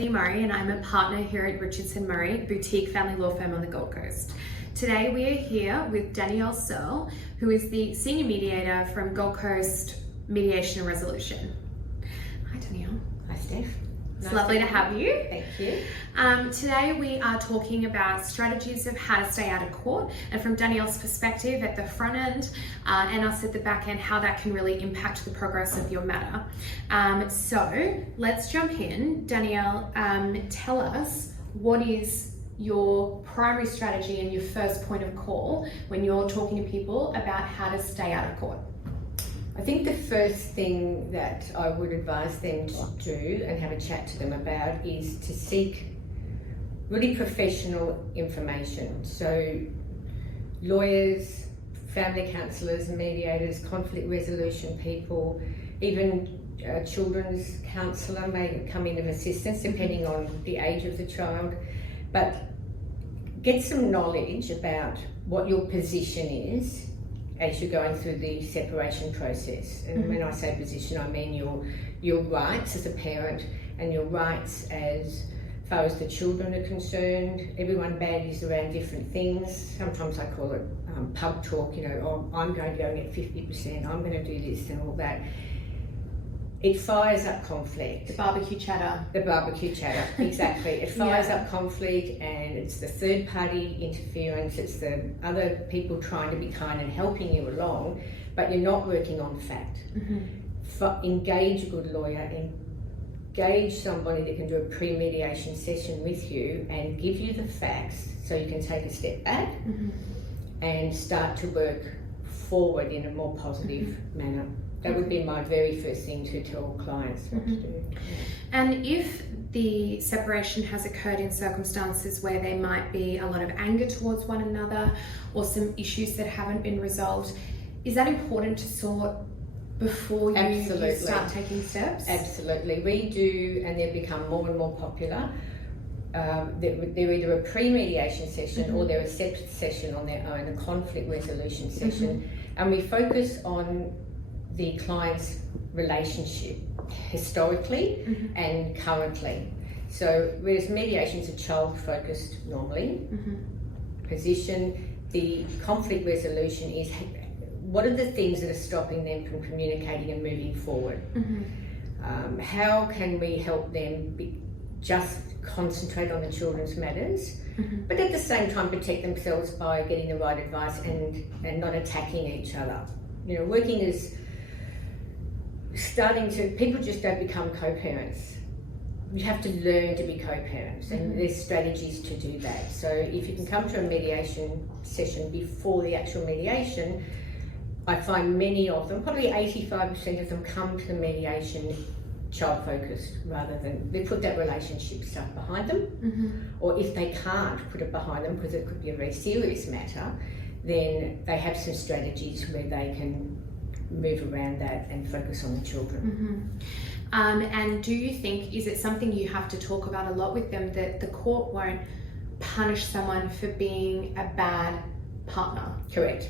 Stephanie Murray and I'm a partner here at Richardson Murray, boutique family law firm on the Gold Coast. Today we are here with Danielle Searle, who is the senior mediator from Gold Coast Mediation and Resolution. Hi Danielle. Hi Steph. It's lovely to have you. Thank you. Today we are talking about strategies of how to stay out of court, and from Danielle's perspective at the front end and us at the back end, how that can really impact the progress of your matter. So let's jump in. Danielle, tell us, what is your primary strategy and your first point of call when you're talking to people about how to stay out of court? I think the first thing that I would advise them to do and have a chat to them about is to seek really professional information. So lawyers, family counsellors, mediators, conflict resolution people, even a children's counsellor may come in and assistance depending on the age of the child. But get some knowledge about what your position is as you're going through the separation process. And when I say position, I mean your rights as a parent and your rights as far as the children are concerned. Everyone bandies around different things. Sometimes I call it pub talk, oh, I'm going to go and get 50%, I'm going to do this and all that. It fires up conflict. The barbecue chatter. The barbecue chatter, exactly. It fires up conflict, and it's the third party interference, it's the other people trying to be kind and helping you along, but you're not working on fact. Engage a good lawyer, engage somebody that can do a pre-mediation session with you and give you the facts so you can take a step back and start to work forward in a more positive manner. That would be my very first thing to tell clients what to do. And if the separation has occurred in circumstances where there might be a lot of anger towards one another or some issues that haven't been resolved, is that important to sort before you start taking steps? Absolutely. We do, and they've become more and more popular. They're either a pre-mediation session or they're a separate session on their own, a conflict resolution session. And we focus on the client's relationship historically and currently. So whereas mediation is a child-focused normally position, the conflict resolution is what are the things that are stopping them from communicating and moving forward? How can we help them just concentrate on the children's matters, but at the same time protect themselves by getting the right advice and not attacking each other? Working is people just don't become co-parents. You have to learn to be co-parents, and there's strategies to do that. So if you can come to a mediation session before the actual mediation, I find many of them, probably 85% of them, come to the mediation child-focused rather than they put that relationship stuff behind them. Or if they can't put it behind them because it could be a very serious matter, then they have some strategies where they can move around that and focus on the children. And do you think, is it something you have to talk about a lot with them, that the court won't punish someone for being a bad partner? Correct.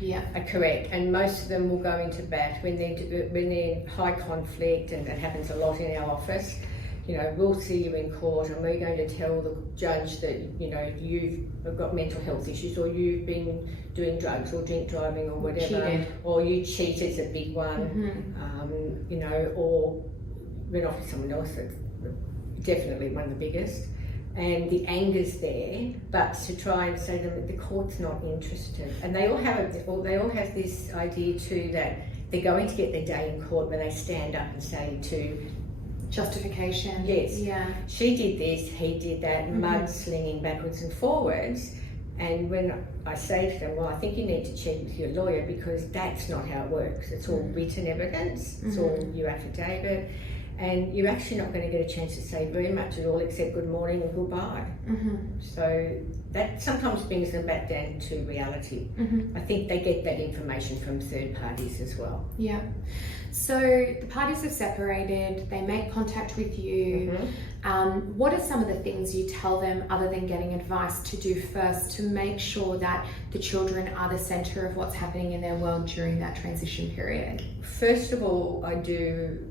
Yeah. Correct. And most of them will go into bat when they're high conflict, and that happens a lot in our office. We'll see you in court and we're going to tell the judge that, you've got mental health issues, or you've been doing drugs or drink driving or whatever, or you cheated, a big one, or went off with someone else, that's definitely one of the biggest. And the anger's there, but to try and say to them that the court's not interested. And they all have this idea too that they're going to get their day in court when they stand up and say to justification. Yes. Yeah. She did this, he did that, mudslinging backwards and forwards. And when I say to them, well, I think you need to check with your lawyer, because that's not how it works. It's all written evidence, it's all your affidavit, and you're actually not going to get a chance to say very much at all except good morning and goodbye. So that sometimes brings them back down to reality. I think they get that information from third parties as well. Yeah. So the parties have separated, they make contact with you. What are some of the things you tell them, other than getting advice, to do first to make sure that the children are the centre of what's happening in their world during that transition period? First of all, I do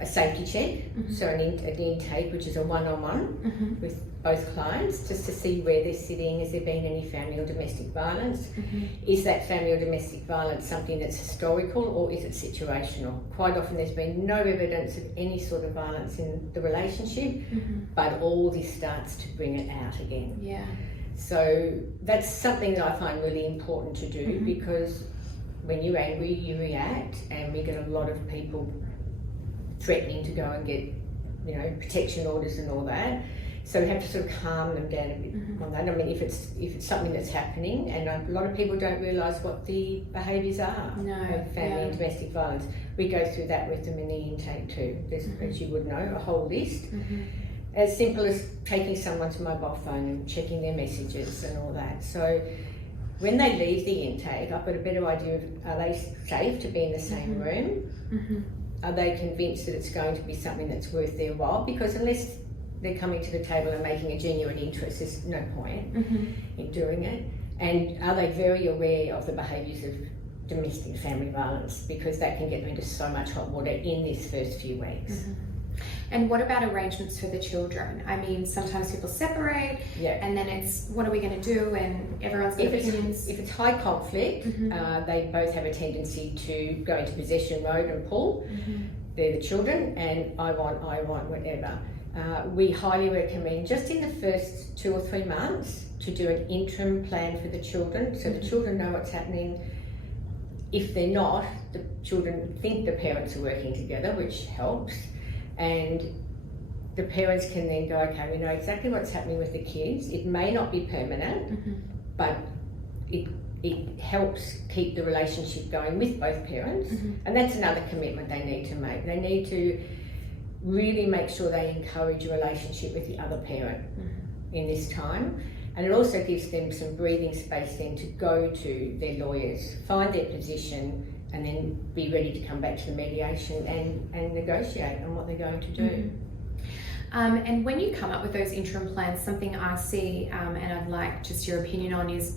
a safety check, so an intake, which is a one-on-one with both clients, just to see where they're sitting. Has there been any family or domestic violence? Is that family or domestic violence something that's historical, or is it situational? Quite often there's been no evidence of any sort of violence in the relationship, but all this starts to bring it out again. Yeah. So that's something that I find really important to do, because when you're angry, you react, and we get a lot of people threatening to go and get, you know, protection orders and all that. So we have to sort of calm them down a bit on that. I mean, if it's something that's happening, and a lot of people don't realise what the behaviours are of family and domestic violence. We go through that with them in the intake too. There's, as you would know, a whole list. As simple as taking someone's mobile phone and checking their messages and all that. So when they leave the intake, I've got a better idea of, are they safe to be in the same room? Are they convinced that it's going to be something that's worth their while? Because unless they're coming to the table and making a genuine interest, there's no point in doing it. And are they very aware of the behaviours of domestic family violence? Because that can get them into so much hot water in this first few weeks. And what about arrangements for the children? I mean, sometimes people separate, and then it's, what are we going to do? And everyone's got opinions. If it's high conflict, they both have a tendency to go into possession mode and pull. They're the children, and I want, whatever. We highly recommend, just in the first 2 or 3 months, to do an interim plan for the children, so the children know what's happening. If they're not, the children think the parents are working together, which helps. And the parents can then go, okay, we know exactly what's happening with the kids. It may not be permanent, but it helps keep the relationship going with both parents. And that's another commitment they need to make. They need to really make sure they encourage a relationship with the other parent in this time. And it also gives them some breathing space then to go to their lawyers, find their position, and then be ready to come back to the mediation and negotiate on what they're going to do. And when you come up with those interim plans, something I see, and I'd like just your opinion on, is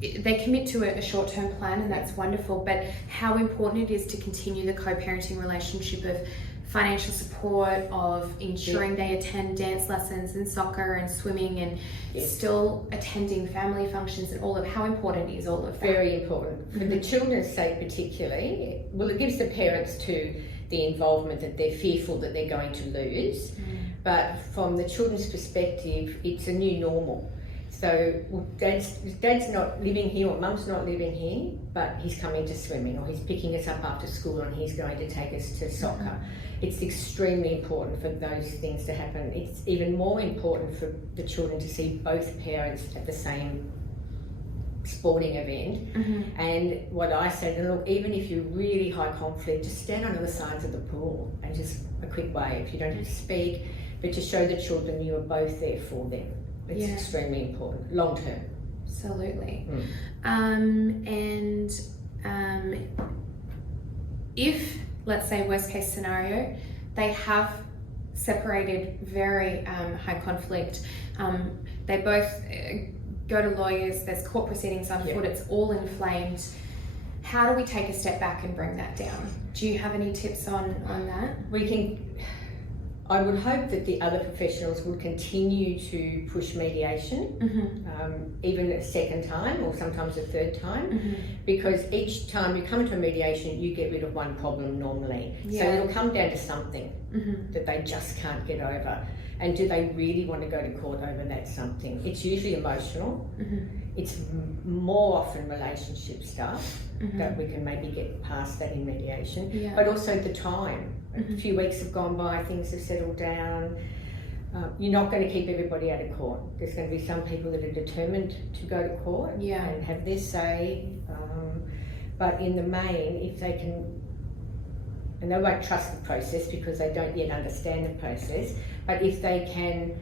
they commit to a short-term plan, and that's wonderful, but how important it is to continue the co-parenting relationship of financial support, of ensuring they attend dance lessons and soccer and swimming, and still attending family functions, and all of how important is all of that? Very important. For the children's sake particularly, well, it gives the parents too the involvement that they're fearful that they're going to lose, but from the children's perspective, it's a new normal. So dad's not living here, or mum's not living here, but he's coming to swimming, or he's picking us up after school and he's going to take us to soccer. It's extremely important for those things to happen. It's even more important for the children to see both parents at the same sporting event. And what I say, look, even if you're really high conflict, just stand on the sides of the pool and just a quick wave. You don't have to speak, but to show the children you are both there for them. It's extremely important, long term. Absolutely. If, let's say, worst case scenario, they have separated, very high conflict, they both go to lawyers, there's court proceedings on foot, it's all inflamed, how do we take a step back and bring that down? Do you have any tips on that? I would hope that the other professionals would continue to push mediation, even a second time or sometimes a third time, because each time you come to a mediation, you get rid of one problem normally. So it'll come down to something that they just can't get over. And do they really want to go to court over that something? It's usually emotional. It's more often relationship stuff that we can maybe get past that in mediation, but also the time. A few weeks have gone by, things have settled down. You're not going to keep everybody out of court. There's going to be some people that are determined to go to court and have their say. But in the main, if they can, and they won't trust the process because they don't yet understand the process, but if they can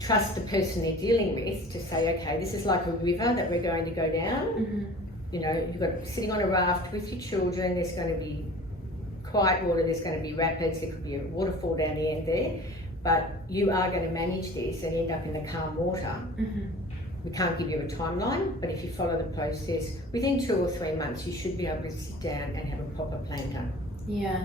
trust the person they're dealing with to say, okay, this is like a river that we're going to go down. You know, you've got sitting on a raft with your children, there's going to be quiet water, there's going to be rapids, there could be a waterfall down the end there, but you are going to manage this and end up in the calm water. We can't give you a timeline, but if you follow the process, within 2 or 3 months you should be able to sit down and have a proper plan done. Yeah.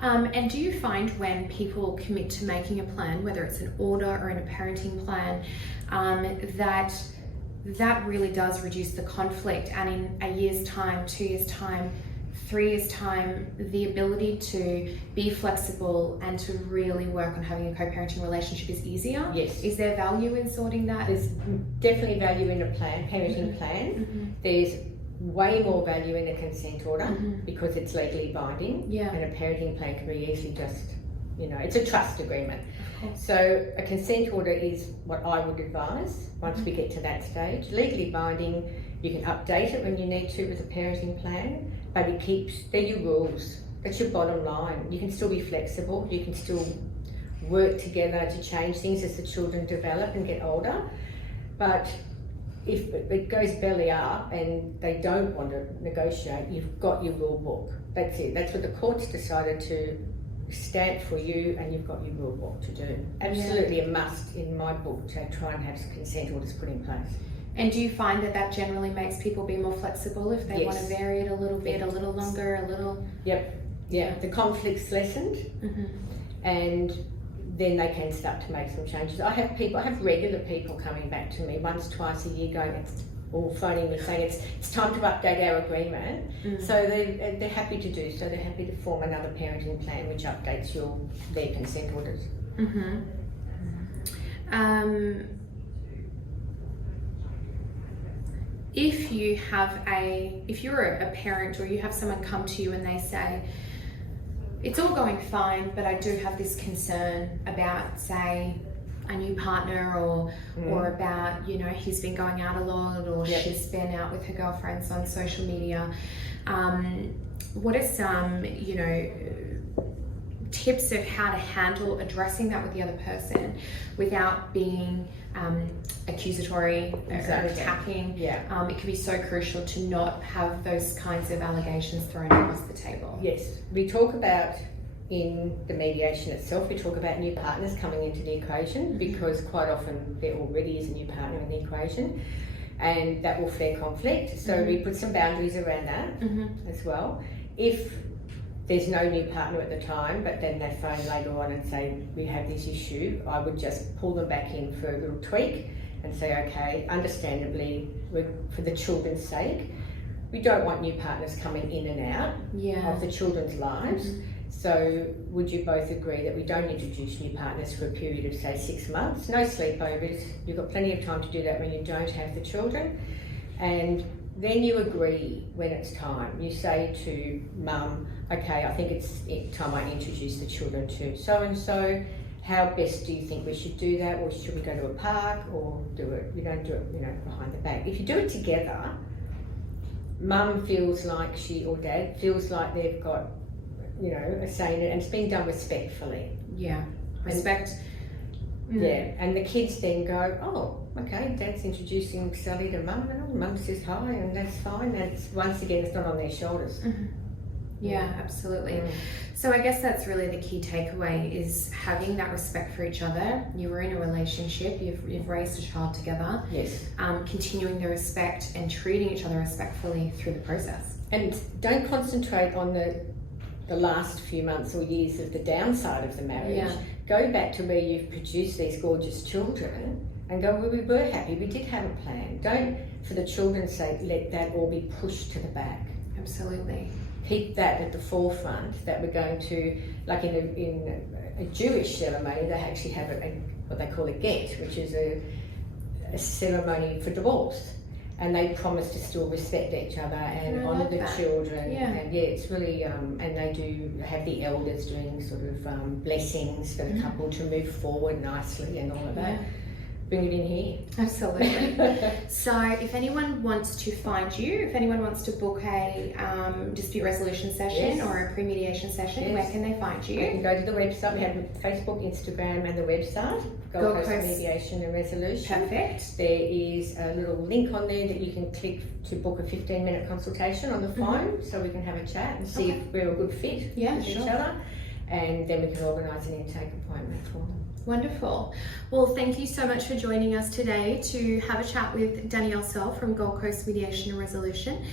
And do you find when people commit to making a plan, whether it's an order or in a parenting plan, that really does reduce the conflict, and in a year's time, 2 years' time, 3 years' time, the ability to be flexible and to really work on having a co-parenting relationship is easier? Yes. Is there value in sorting that? There's definitely value in a parenting plan. There's way more value in a consent order because it's legally binding. Yeah. And a parenting plan can be easily just, it's a trust agreement. Of course. So a consent order is what I would advise once we get to that stage. Legally binding, you can update it when you need to with a parenting plan, but they're your rules. That's your bottom line. You can still be flexible. You can still work together to change things as the children develop and get older. But if it goes belly up and they don't want to negotiate, you've got your rule book. That's it. That's what the court's decided to stamp for you, and you've got your rule book to do. Absolutely a must in my book to try and have consent orders put in place. And do you find that generally makes people be more flexible if they Yes. want to vary it a little bit, a little longer, a little... Yep. Yeah. The conflict's lessened, and then they can start to make some changes. I have regular people coming back to me once, twice a year or phoning me saying it's time to update our agreement. So they're happy to do so. They're happy to form another parenting plan which updates their consent orders. If you're a parent or you have someone come to you and they say, it's all going fine, but I do have this concern about, say, a new partner or about, he's been going out a lot, or she's been out with her girlfriends on social media. What are some, tips of how to handle addressing that with the other person without being accusatory or attacking? Yeah. It can be so crucial to not have those kinds of allegations thrown across the table. Yes, we talk about in the mediation itself, we talk about new partners coming into the equation because quite often there already is a new partner in the equation, and that will flare conflict. So we put some boundaries around that as well. If there's no new partner at the time, but then they phone later on and say, we have this issue, I would just pull them back in for a little tweak and say, okay, understandably, for the children's sake, we don't want new partners coming in and out of the children's lives. So would you both agree that we don't introduce new partners for a period of, say, 6 months? No sleepovers. You've got plenty of time to do that when you don't have the children. And then you agree when it's time. You say to mum, okay, I think it's time I introduce the children to so-and-so. How best do you think we should do that? Or should we go to a park or do it? You don't do it, behind the back. If you do it together, mum feels like or dad feels like they've got, a say in it, and it's being done respectfully. Yeah, respect. Yeah, and the kids then go, oh, okay, dad's introducing Sally to mum, and mum says hi, and that's fine. That's, once again, it's not on their shoulders. Yeah, absolutely. So I guess that's really the key takeaway, is having that respect for each other. You were in a relationship, you've raised a child together. Yes. Continuing the respect and treating each other respectfully through the process. And don't concentrate on the last few months or years of the downside of the marriage. Yeah. Go back to where you've produced these gorgeous children and go, well, we were happy, we did have a plan. Don't, for the children's sake, let that all be pushed to the back. Absolutely. Keep that at the forefront, that we're going to, like in a Jewish ceremony, they actually have what they call a get, which is a ceremony for divorce. And they promise to still respect each other and honour the children. Yeah. And it's really, and they do have the elders doing sort of blessings for the couple to move forward nicely and all of that. Bring it in here. Absolutely. So if anyone wants to find you, if anyone wants to book a dispute resolution session or a pre-mediation session, where can they find you? You can go to the website. We have Facebook, Instagram and the website, Gold Coast Mediation and Resolution. Perfect. There is a little link on there that you can click to book a 15-minute consultation on the phone, so we can have a chat and see if we're a good fit with each other, and then we can organise an intake appointment for them. Wonderful. Well, thank you so much for joining us today to have a chat with Danielle Searle from Gold Coast Mediation and Resolution.